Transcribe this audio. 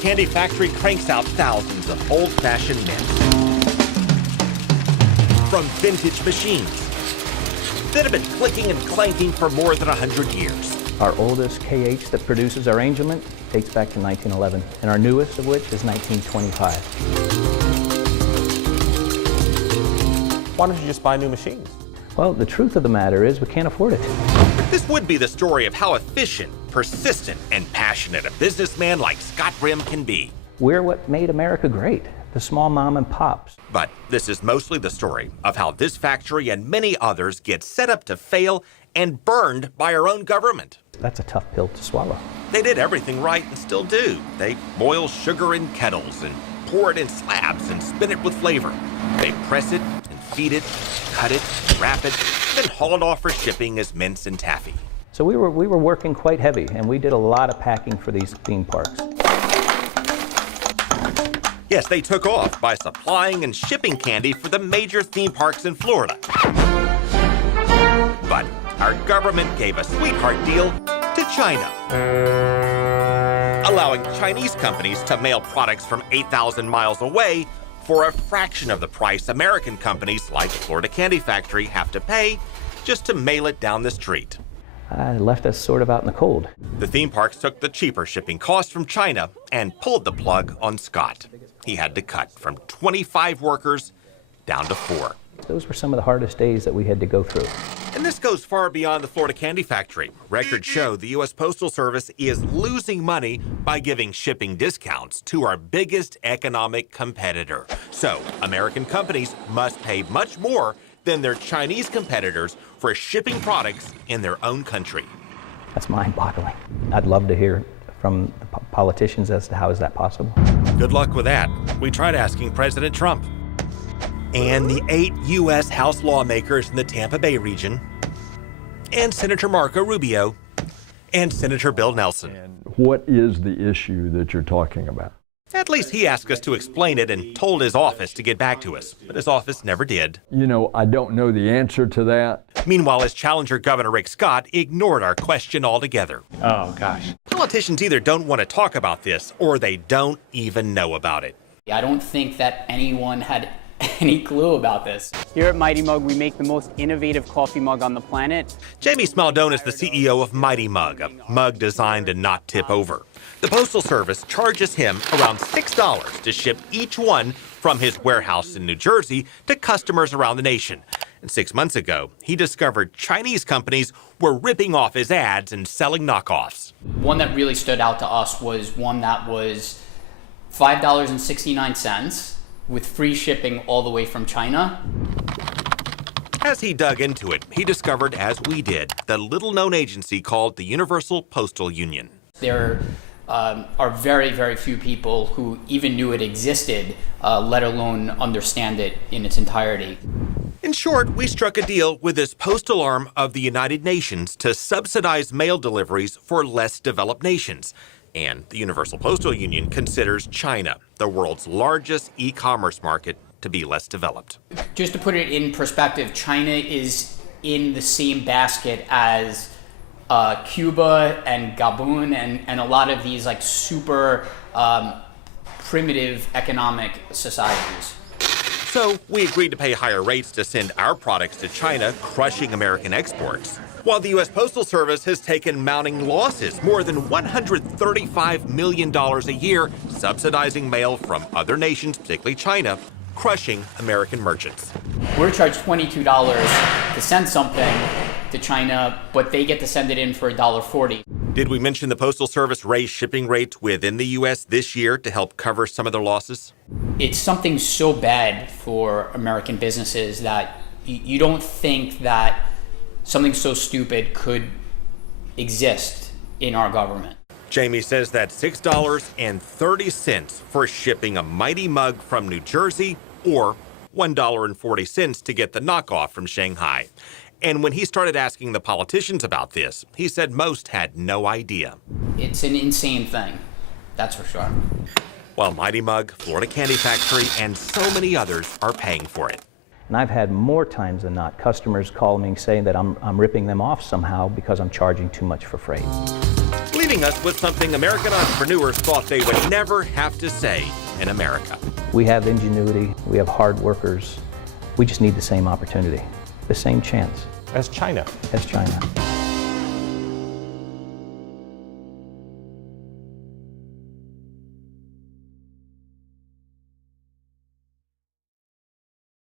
Candy Factory cranks out thousands of old-fashioned mints from vintage machines that have been clicking and clanking for more than 100 years. Our oldest KH that produces our Angel Mint dates back to 1911, and our newest of which is 1925. Why don't you just buy new machines? Well, the truth of the matter is we can't afford it. This would be the story of how efficient, persistent, and passionate a businessman like Scott Grimm can be. We're what made America great, the small mom and pops. But this is mostly the story of how this factory and many others get set up to fail and burned by our own government. That's a tough pill to swallow. They did everything right and still do. They boil sugar in kettles and pour it in slabs and spin it with flavor. They press it and feed it, cut it, wrap it, then haul it off for shipping as mints and taffy. So we were working quite heavy, and we did a lot of packing for these theme parks. Yes, they took off by supplying and shipping candy for the major theme parks in Florida. But our government gave a sweetheart deal to China, allowing Chinese companies to mail products from 8,000 miles away for a fraction of the price American companies like Florida Candy Factory have to pay just to mail it down the street. Left us sort of out in the cold. The theme parks took the cheaper shipping cost from China and pulled the plug on Scott. He had to cut from 25 workers down to 4. Those were some of the hardest days that we had to go through. And this goes far beyond the Florida Candy Factory. Records show the U.S. Postal Service is losing money by giving shipping discounts to our biggest economic competitor. So American companies must pay much more than their Chinese competitors for shipping products in their own country. That's mind-boggling. I'd love to hear from the politicians as to how is that possible. Good luck with that. We tried asking President Trump and the 8 U.S. House lawmakers in the Tampa Bay region, and Senator Marco Rubio, and Senator Bill Nelson. And what is the issue that you're talking about? At least he asked us to explain it and told his office to get back to us, but his office never did. You know, I don't know the answer to that. Meanwhile, his challenger, Governor Rick Scott, ignored our question altogether. Oh, gosh. Politicians either don't want to talk about this or they don't even know about it. I don't think that anyone had any clue about this. Here at Mighty Mug, we make the most innovative coffee mug on the planet. Jamie Smaldone is the CEO of Mighty Mug, a mug designed to not tip over. The Postal Service charges him around $6 to ship each one from his warehouse in New Jersey to customers around the nation. And 6 months ago, he discovered Chinese companies were ripping off his ads and selling knockoffs. One that really stood out to us was one that was $5.69 with free shipping all the way from China. As he dug into it, he discovered, as we did, the little-known agency called the Universal Postal Union. There are very, very few people who even knew it existed, let alone understand it in its entirety. In short, we struck a deal with this postal arm of the United Nations to subsidize mail deliveries for less developed nations. And the Universal Postal Union considers China, the world's largest e-commerce market, to be less developed. Just to put it in perspective, China is in the same basket as Cuba and Gabon and a lot of these like super primitive economic societies. So we agreed to pay higher rates to send our products to China, crushing American exports. While the U.S. Postal Service has taken mounting losses, more than $135 million a year, subsidizing mail from other nations, particularly China, crushing American merchants. We're charged $22 to send something to China, but they get to send it in for $1.40. Did we mention the Postal Service raised shipping rates within the U.S. this year to help cover some of their losses? It's something so bad for American businesses that you don't think that something so stupid could exist in our government. Jamie says that's $6.30 for shipping a Mighty Mug from New Jersey, or $1.40 to get the knockoff from Shanghai. And when he started asking the politicians about this, he said most had no idea. It's an insane thing, that's for sure. While Mighty Mug, Florida Candy Factory, and so many others are paying for it. And I've had more times than not customers call me saying that I'm ripping them off somehow because I'm charging too much for freight. leaving us with something American entrepreneurs thought they would never have to say in America. We have ingenuity, we have hard workers. We just need the same opportunity, the same chance As China. as China.